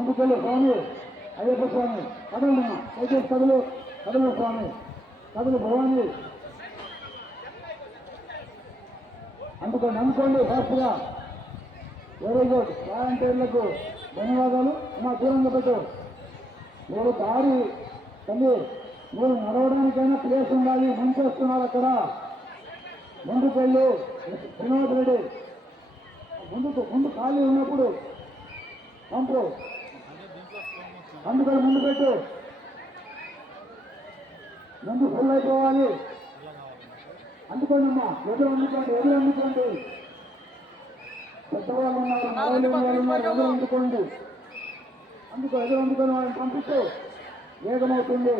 ముందుకెళ్ళు స్వామి అయ్యప్ప స్వామి కదలమ్మా దయచేసి కదలు స్వామి కదలు భవాని అందుకోండి ఫాస్ట్గా. Very good. వాలంటీర్లకు ధన్యవాదాలు. మా దూరంగా పెట్టు. మీరు దారి తల్లి మీరు నడవడానికైనా ప్లేస్ ఉండాలి. మంచి వస్తున్నారు అక్కడ. ముందుకు వెళ్ళి వినోద్ రెడ్డి ముందు ఖాళీ ఉన్నప్పుడు పంపు అందుకని ముందు పెట్టు. ముందు ఫుల్ అయిపోవాలి. అందుకోండి అమ్మా. ఎదురు అందుకోండి. పెద్దవాళ్ళు ఉన్నారు, నడవలేని వాళ్ళు ఉన్నారు. ఎదురు అందుకోండి. ఎదురు అందుకొని వాళ్ళని పంపిస్తూ వేగమవుతుంది.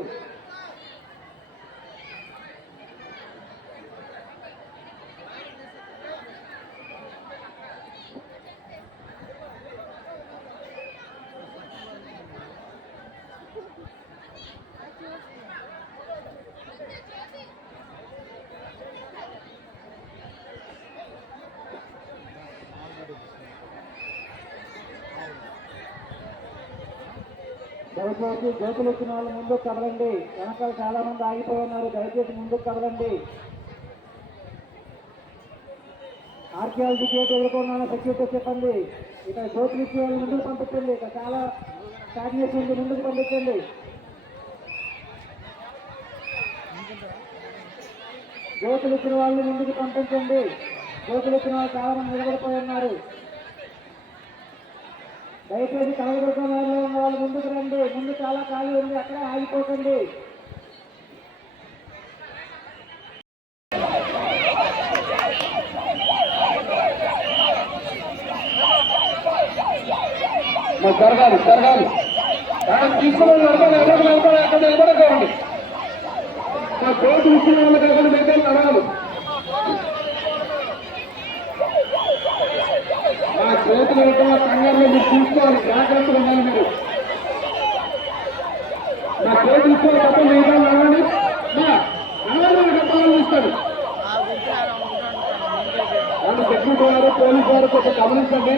దయచేసి జ్యోతులు వచ్చిన వాళ్ళు ముందుకు కదలండి. వెనకాల చాలా మంది ఆగిపోయి ఉన్నారు. దయచేసి ముందుకు కదలండి. ఆర్కియాలజీ గేట్ ఎదుర్కొన్న సెక్యూరిటీ చెప్పండి. ఇక్కడ జ్యోతులు ఇచ్చే వాళ్ళు ముందుకు పంపించండి. ఇక్కడ చాలా స్టాగ్నేషన్ ఉంది. ముందుకు పంపించండి. జ్యోతులు ఇచ్చిన వాళ్ళని ముందుకు పంపించండి. జ్యోతులు ఇచ్చిన వాళ్ళు చాలా మంది నిలబడిపోయి ఉన్నారు. దయచేసి కనకదుర్గంలో ఉన్న వాళ్ళు ముందుకు రండి. ముందు చాలా ఖాళీ ఉంది. అక్కడ ఆగిపోకండి. జరగాలి. తీసుకుని అక్కడ నిలబడకండి. మా కోర్టు ఇచ్చిన వాళ్ళకి ఎక్కడ దగ్గర నడవాలి. ఆ చేతులు కంగారులో మీరు చూసుకోవాలి. జాగ్రత్తగా ఉండాలి. మీరు నా చేతులు ఇచ్చిన తప్ప లేదా నడవండి. గట్టాలని ఇస్తారు వాళ్ళు. సెక్యూరిటీ వారు పోలీసు వారు కొంచెం గమనించండి.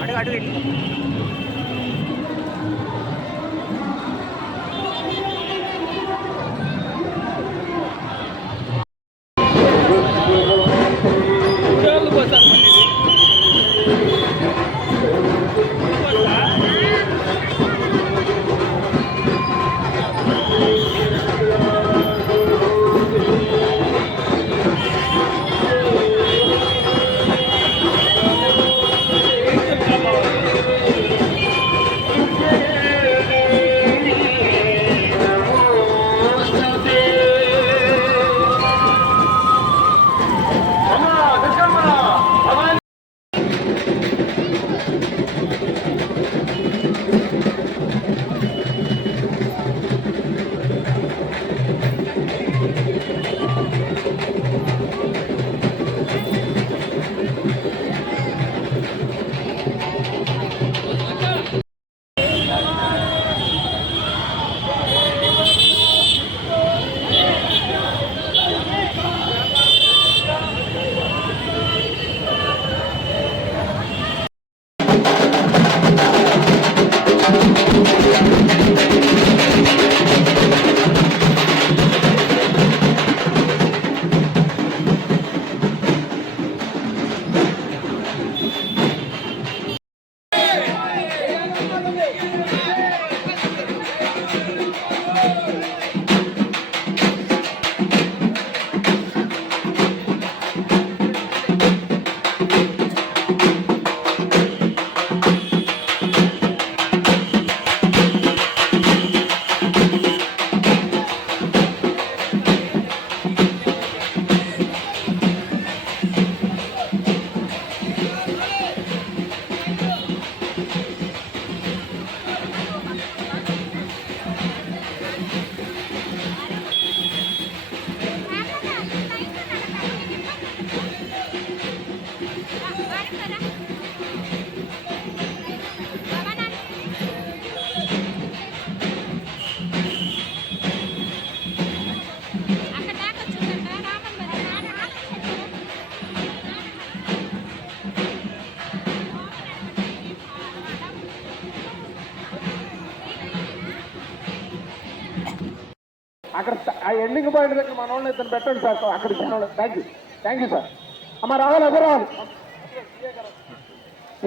కదా అడుగు అక్కడ ఆ ఎండింగ్ పాయింట్ దగ్గర మన వాళ్ళు ఇతను పెట్టండి సార్ అక్కడ థ్యాంక్ యూ సార్. అమ్మ రావాలి ఎవరు రావాలి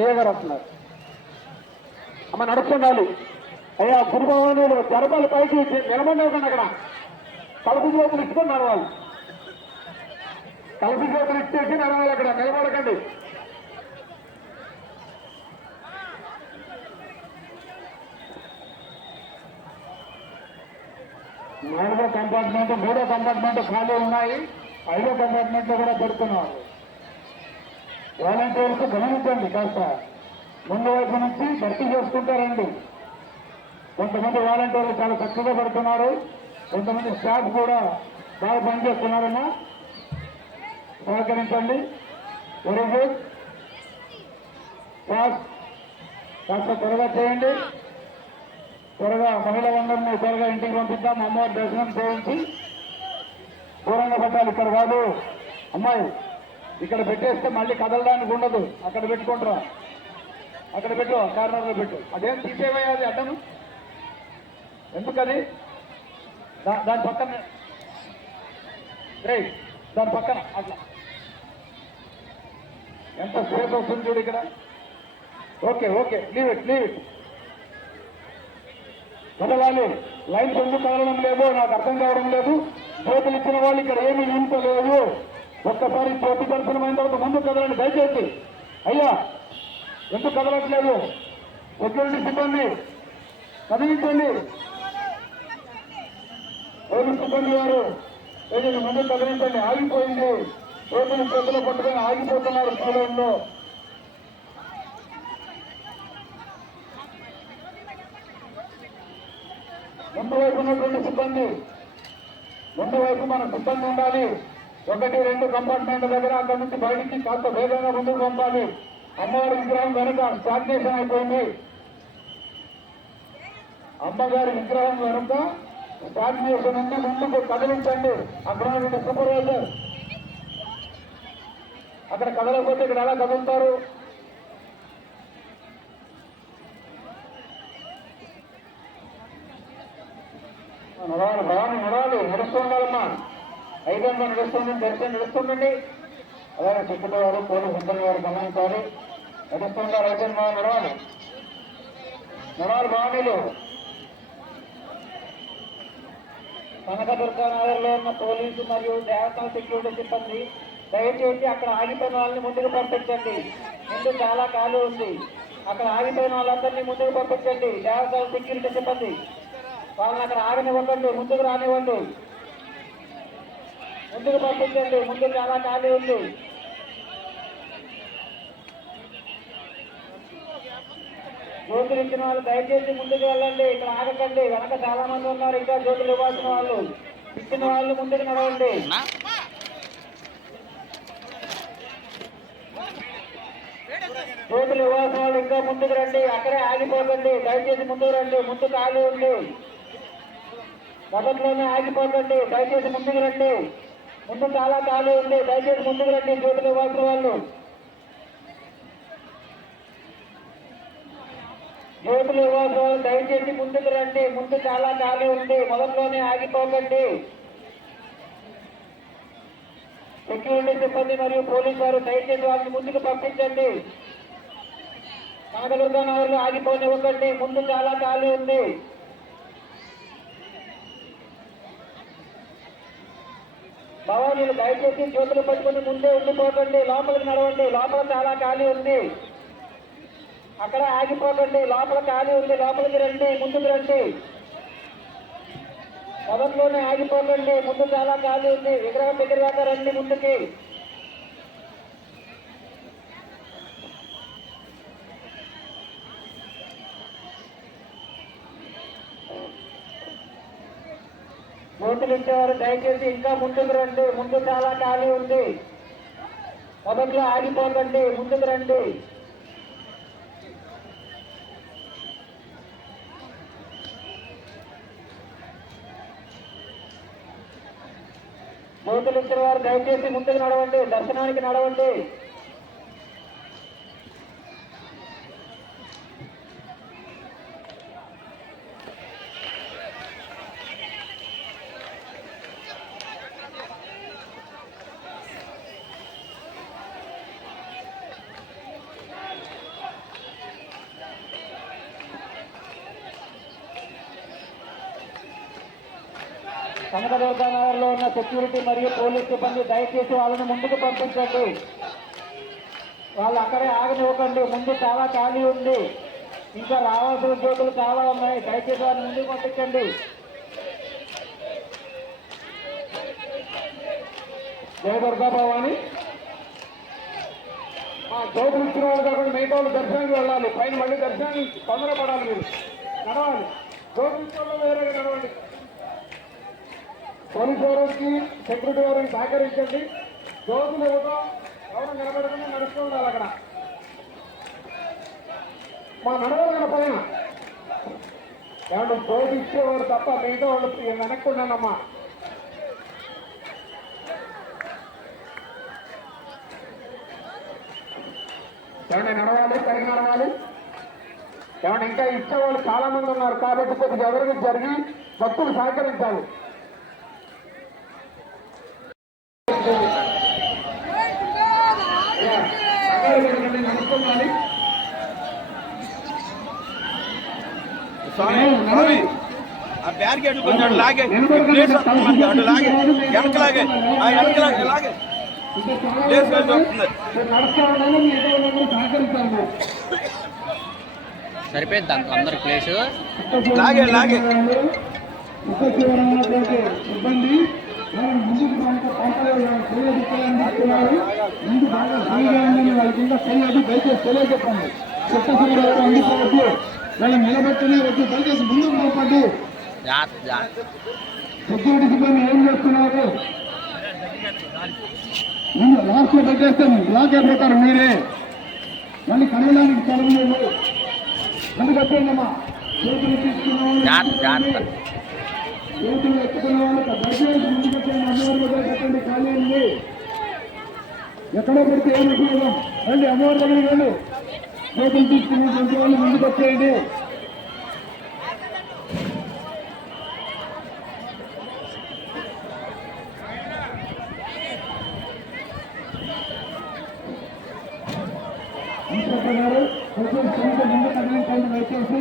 ఏ గారు వస్తున్నారు అమ్మ నడుస్తుండాలి. అయ్యా గురుభవానీలు జరపాలి పైకి నిలబడివ్వకండి. అక్కడ కలుపు చేతులు ఇచ్చుకొని నడవాలి. కలుపు చేతులు ఇచ్చేసి నడవాలి. అక్కడ నిలబడకండి. నాలుగో కంపార్ట్మెంట్, మూడో కంపార్ట్మెంట్ ఖాళీ ఉన్నాయి. 5వ కంపార్ట్మెంట్ లో కూడా పెడుతున్నారు. వాలంటీర్స్ గమనించండి, కాస్త ముందు వైపు నుంచి భర్తీ చేసుకుంటారండి. కొంతమంది వాలంటీర్లు చాలా చక్కగా పడుతున్నారు. కొంతమంది స్టాఫ్ కూడా బాగా పనిచేస్తున్నారన్నా సహకరించండి. Very good. కాస్త త్వరగా చేయండి. త్వరగా మహిళలందరినీ త్వరగా ఇంటికి పంపిద్దాం. అమ్మవారి దర్శనం చేయించి దూరంగా పెట్టాలి. ఇక్కడ కాదు అమ్మాయి, ఇక్కడ పెట్టేస్తే మళ్ళీ కదలడానికి ఉండదు. అక్కడ పెట్టుకుంటారా, అక్కడ పెట్టు, కార్నర్లో పెట్టు. అదేం తీసేవయ్యా, అది అడ్డను ఎందుకది? దాని పక్కన రైట్, దాని పక్కన అట్లా ఎంత స్పేస్ వస్తుంది చూడు ఇక్కడ. ఓకే ఓకే, లీవ్ ఇట్ కదలాలి. లైన్స్ ఎందుకు కదలడం లేదు నాకు అర్థం కావడం లేదు. జ్యోతులు ఇచ్చిన వాళ్ళు ఇక్కడ ఏమీ నింపలేదు. ఒక్కసారి జ్యోతి దర్శనం అయిన తర్వాత ముందు కదలండి దయచేసి. అయ్యా ఎందుకు కదలట్లేదు? సెక్యూరిటీ సిబ్బంది కదిలించండి. పోలీస్ సిబ్బంది వారు ఏదైనా ముందు కదిలించండి. ఆగిపోయింది. జ్యోతులు చేతులు పట్టుకొని ఆగిపోతున్నారు స్కూల్లో. ముందు వైపు ఉన్నటువంటి సిబ్బంది, ముందు వైపు మన సిబ్బంది ఉండాలి. 1, 2 కంపార్ట్మెంట్ దగ్గర అక్కడి నుంచి బయటికి కాస్త వేగంగా ముందుకు పంపాలి. అమ్మవారి విగ్రహం వెనుక స్టాగ్నేషన్ అయిపోయింది. అమ్మగారి విగ్రహం వెనుక స్టాగ్నేషన్ ఉంది. ముందుకు కదిలించండి. అక్కడ ఉన్నటువంటి సూపర్వైజర్ అక్కడ కదలకపోతే ఇక్కడ ఎలా కదులుతారు? నడవాలి నడుస్తుండాలమ్మా. 500 నడుస్తుంది. దర్శనం నడుస్తుండండి. అలాగే చెప్పుతో వారు పోలీసు సిబ్బంది వారు గమనించాలి. నడుస్తుండాలి. 500 నడవాలి భవానీలు. కనకదుర్గ నగర్లో ఉన్న పోలీసు మరియు దేవతా సెక్యూరిటీ సిబ్బంది దయచేసి అక్కడ ఆగిపోయిన వాళ్ళని ముందుకు పంపించండి. ముందు చాలా ఖాళీ ఉంది. అక్కడ ఆగిపోయిన వాళ్ళందరినీ ముందుకు పంపించండి. దేవతా సెక్యూరిటీ సిబ్బంది వాళ్ళని అక్కడ ఆగనివ్వండి. ముందుకు రానివ్వండి. ముందుకు పంపించండి. ముందు చాలా ఖాళీ ఉంది. జ్యోతులు ఇచ్చిన వాళ్ళు దయచేసి ముందుకు వెళ్ళండి. ఇక్కడ ఆగకండి. వెనక చాలా మంది ఉన్నారు. ఇంకా జ్యోతులు ఇవ్వాల్సిన వాళ్ళు, ఇచ్చిన వాళ్ళు ముందుకు నడవండి. జ్యోతులు ఇవ్వాల్సిన వాళ్ళు ఇంకా ముందుకు రండి. అక్కడే ఆగిపోకండి. దయచేసి ముందుకు రండి. ముందు ఖాళీ ఉంది. మొదట్లోనే ఆగిపోకండి. దయచేసి ముందుకు రండి. ముందు చాలా ఖాళీ ఉంది. దయచేసి ముందుకు రండి. జ్యోతులు ఇవ్వాల్సిన వాళ్ళు, జ్యోతులు ఇవ్వాల్సిన వాళ్ళు దయచేసి ముందుకు రండి. ముందు చాలా ఖాళీ ఉంది. మొదట్లోనే ఆగిపోకండి. సెక్యూరిటీ సిబ్బంది మరియు పోలీసు వారు దయచేసి వాళ్ళని ముందుకు పంపించండి. కనకదుర్గ నగర్లో ఆగిపోనివ్వకండి. ముందు చాలా ఖాళీ ఉంది. భవానీలు దయచేసి జ్యోతులు పట్టుకుని ముందే ఉండిపోకండి. లోపలికి నడవండి. లోపల చాలా ఖాళీ ఉంది. అక్కడ ఆగిపోకండి. లోపల ఖాళీ ఉంది. లోపలికి రండి. ముందుకు రండి. మొదట్లోనే ఆగిపోకండి. ముందు చాలా ఖాళీ ఉంది. విగ్రహం దగ్గర దాకా రండి. ముందుకి జ్యోతులు ఇచ్చేవారు దయచేసి ఇంకా ముందుకు రండి. ముందు చాలా ఖాళీ ఉంది. మొదట్లో ఆగిపోకండి. ముందుకు రండి. జ్యోతులు ఇచ్చిన వారు దయచేసి ముందుకు నడవండి. దర్శనానికి నడవండి. కనకదుర్గానగర్లో ఉన్న సెక్యూరిటీ మరియు పోలీస్ సిబ్బంది దయచేసి వాళ్ళని ముందుకు పంపించండి. వాళ్ళు అక్కడే ఆగనివ్వకండి. ముందు చాలా ఖాళీ ఉంది. ఇంకా రావాల్సిన ఉద్యోగులు చాలా ఉన్నాయి. దయచేసి వాళ్ళని ముందుకు పంపించండి. జయ దుర్గా భవాని. చోటులు ఇచ్చిన వాళ్ళు కాకుండా మిగతా వాళ్ళు దర్శనానికి వెళ్ళాలి. పైన మళ్ళీ దర్శనానికి తొందరపడాలి. మీరు నడవాలి. చోటులు ఇచ్చిన వాళ్ళు వేరేగా నడవండి. పోలీసు వారికి సెక్యూరిటీ వారికి సహకరించండి. జ్యోతులు ఇవ్వడం ఎవరు నిలబెట్టుకుని నడుస్తూ ఉండాలి. అక్కడ మా నడవాలి కదా పైన. ఏమన్నా చోటు ఇచ్చేవారు తప్ప మిగతా వాళ్ళు వెనక్కున్నానమ్మా. ఏమన్నా నడవాలి, పైకి నడవాలి. ఏమన్నా ఇంకా ఇచ్చేవాళ్ళు చాలా మంది ఉన్నారు కాబట్టి కొద్దిగా ఎవరికి జరిగి భక్తులు సహకరించాలి. నడుచుకోవాలి. ఆ బ్యారికేడ్ కొంచెం అటు లాగే, ప్లేస్ వస్తుంది మనకి. అటు లాగే, వెనకలాగే, వెనకలాగే ప్లేస్ వస్తుంది. సరిపోయింది అందరి ప్లేస్. లాగే లాగే ఇబ్బంది ముందుకు ముందు బాగా ఫ్రీగా ఉందని వాళ్ళకి ఇంకా తెలియదు. దయచేసి తెలియజెప్పండి. చెత్తశుభ్ర అందుకోవద్దు. వాళ్ళని నిలబెట్టుకునే వచ్చి దయచేసి ముందుకు పంపండి. సెక్యూరిటీ సిబ్బంది ఏం చేస్తున్నారు? ముందు లాస్ట్ లో పెట్టేస్తాను. బ్లాక్ అయిపోతారు మీరే. మళ్ళీ కడగడానికి స్థలం లేదు. ముందుకు వచ్చేయండి అమ్మా. చేతులు తీసుకున్న చేతులు ఎత్తుకున్న వాళ్ళు దయచేసి ముందుకు వచ్చేయండి. అమ్మవారి దగ్గర పెట్టండి. ఖాళీ ఉంది. ఎక్కడో పెడితే ఏం ఉపయోగం? రండి అమ్మవారి దగ్గరికి రండి. చేతులు తీసుకున్నటువంటి వాళ్ళు ముందుకు వచ్చేయండి. ఇన్స్పెక్టర్ గారు కొంచెం ముందు కదలించండి దయచేసి.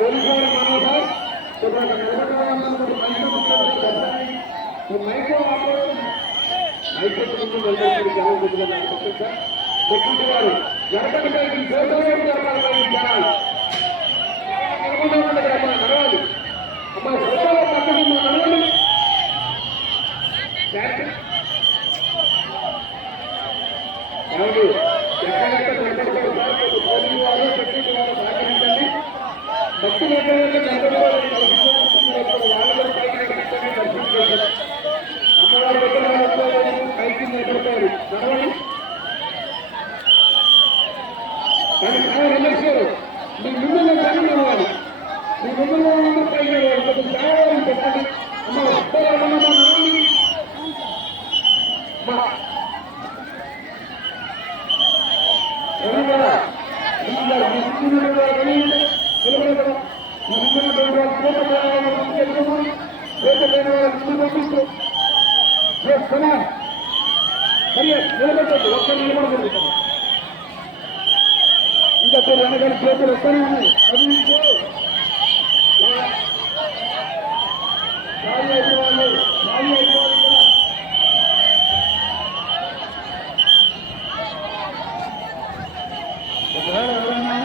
పోలీసు వారు మైకో సెక్యూరిటీ వారు జరగడానికి నడవాలి. అమ్మా ఫోటోలో పక్కన నడవాలి. ఎక్కడెక్కడ నిలబడతారు సార్? పోలీసు వారు సెక్యూరిటీ వారు సహకరించండి. భక్తులు ఎక్కడైతే వాళ్ళ పైకి దర్శనం చేశారు. అమ్మవారి దగ్గర పైకి నిలబడతారు. నడవాలి. కానీ రిలక్సారు మీ ముందులో పైన నడవాలి. మీ ముందులో పైన నడవాలి. సేవలు పెట్టండి. అమ్మ నడవాలి. నిలబెట్టద్దు. ఒక్కరు నిలబడదు. ఇంకా వెనకాల చేతులు వస్తూనే ఉన్నాయి. కదిలించు. ఖాళీ అయిపోవాలి. ఖాళీ అయిపోవాలి కదా. ఒకవేళ ఎవరైనా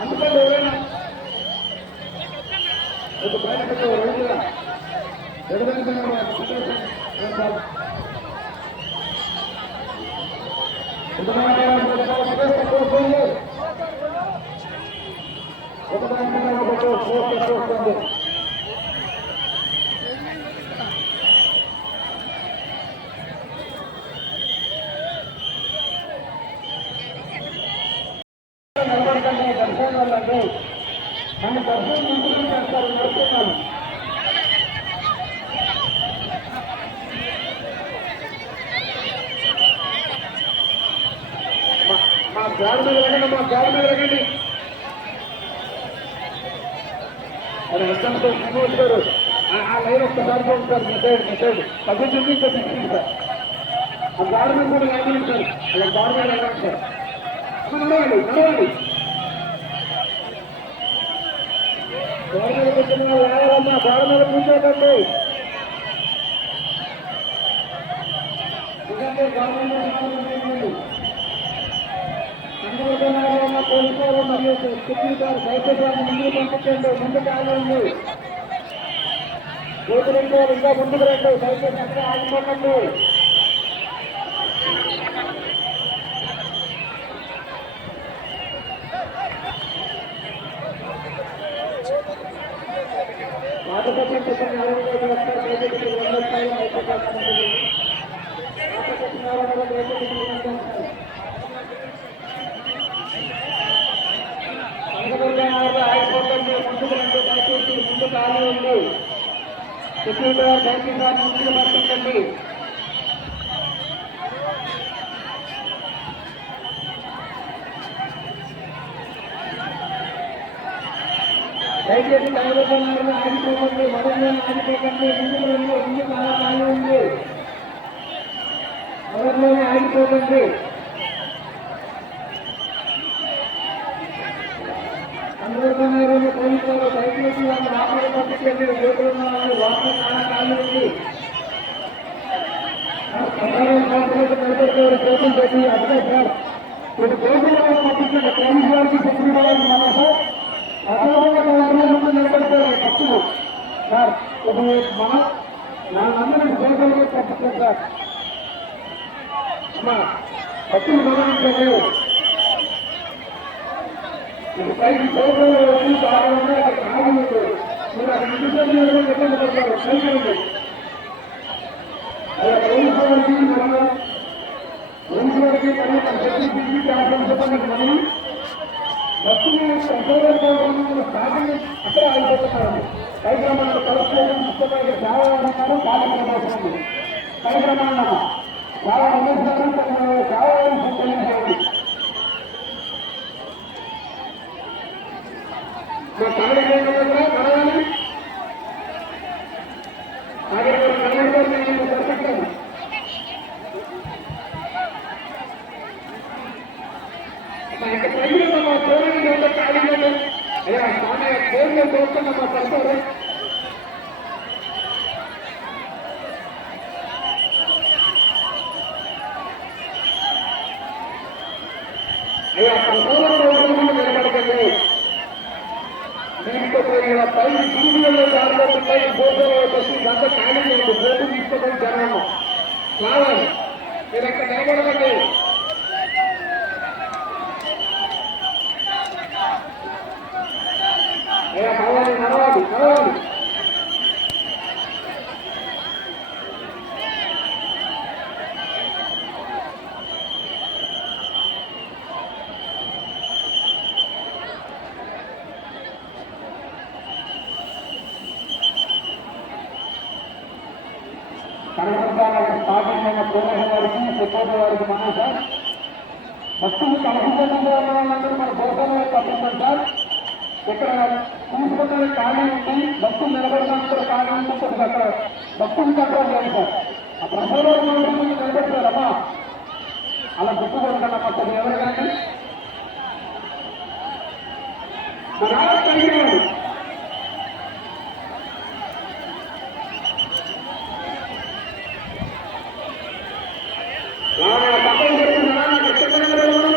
అందుకని ఎవరైనా ఒక పైన రోజుగా ఎగదానికి దర్శనాలండి మన దర్శనం ఇంటికి చేస్తారు నడుస్తున్నాను మా గాడి మీద రండి మా గాడి మీద రండి అది అర్థంతో మనోజ్ గారు ఆ లైన్ ఒక్కసారి సార్ మెసేజ్ తగ్గించింది ఇంకా తెచ్చింది సార్ ఆ గాడి మీద కూడా లాగండి సార్ అలా గాడి మీద లాగండి సార్ నడవండి నడవండి గోడ మీద కూర్చున్న లాగాలమ్మా గోడ మీద కూర్చోకండి ఎందుకంటే గవర్నమెంట్ సంఘటన పోలీసులు మరియు సిబ్బంది గారు దయచేసి ముందుకు పంపించండి ముందుకు ఆగండి కోతులంటే ఇంకా ముందుకు రండి దయచేసి అక్కడ ఆగిపోకండి మాటపత్రం చెప్పండి ఆగిపోకండి ముందుకు రండి దయచేసి ముందుకు ఆగి ఉంది సెక్యూరిటీ గారు దయచేసి ముందుకు పంపించండి దయచేసి కనబడుతున్నారు ఆగిపోకండి మరొక ఆగిపోకండి ముందుకు రండి ముందుకు ఆగి ఉంది మొదట్లోనే ఆగిపోకండి అందరికీ పోలీసులు దయచేసి వాళ్ళు లోపలికి పంపించండి యువకులున్న వాళ్ళు లోపల చాలా ఖాళీ ఉంది కోర్టులు పెట్టి అదే సార్ ఇప్పుడు కోర్టులో పంపించండి పోలీసు వారికి సెక్యూరిటీ వారికి మన సార్ నిలబడతారు తప్పులు సార్ ఇప్పుడు మనం నాలుగు కోర్టులకి పంపించాం సార్ అమ్మా తప్పులు గమనించండి ఇది పైకి కోర్టులో వచ్చి బాగా ఉన్నాయి అక్కడ ఖాళీ ఉంది మీరు అక్కడ నిమిషాలు ఇబ్బంది పడతారు పైకి ఉంది అలా పోలీసు వారికి తర్వాత శక్తి ఆశ్రమించడానికి మనం భక్తులు స్టార్టింగ్ అక్కడే ఆగిపోతున్నారు కార్యక్రమాలను కలెక్టర్ ముఖ్యమైన చాలా అన్నారు కార్యక్రమం కార్యక్రమాలను చాలా అందిస్తారు చాలా తెలియజేయండి కార్యక్రమాలు జరుగుతుంది అయ్యా స్వామి కోరిక కోరుతున్నా మా పడతారు అయ్యా నిలబడకండి దీంతో ఇలా పై టీవీలో దాంట్లో పై బోర్డులో వచ్చి దాంట్లో ఖాళీ లేదు బోర్డు తీసుకొని జరగను కావాలి మీరు అక్కడ నిలబడకండి అయ్యా కావాలి నడవాలి నడవాలి కనపడడానికి స్టార్టింగ్ అయిన పోలీసు వారికి సెక్యూరిటీ వారికి మనం సార్ భక్తులు కలసిందంగా ఉన్న వాళ్ళందరూ మన గోపాల పంపిస్తాం సార్ ఇక్కడ తీసుకుంటే ఖాళీ ఉంది భక్తులు నిలబడడానికి ఖాళీ ఉంటుంది అక్కడ భక్తులు కంట్రోల్ చేయాలి సార్ ఆ ప్రసాదంలో నిలబెట్టారమ్మా అలా గుర్తుకుంటున్నా మొత్తం ఎవరు కానీ కలిగినాడు పక్కన చెప్తున్నా చెప్పండి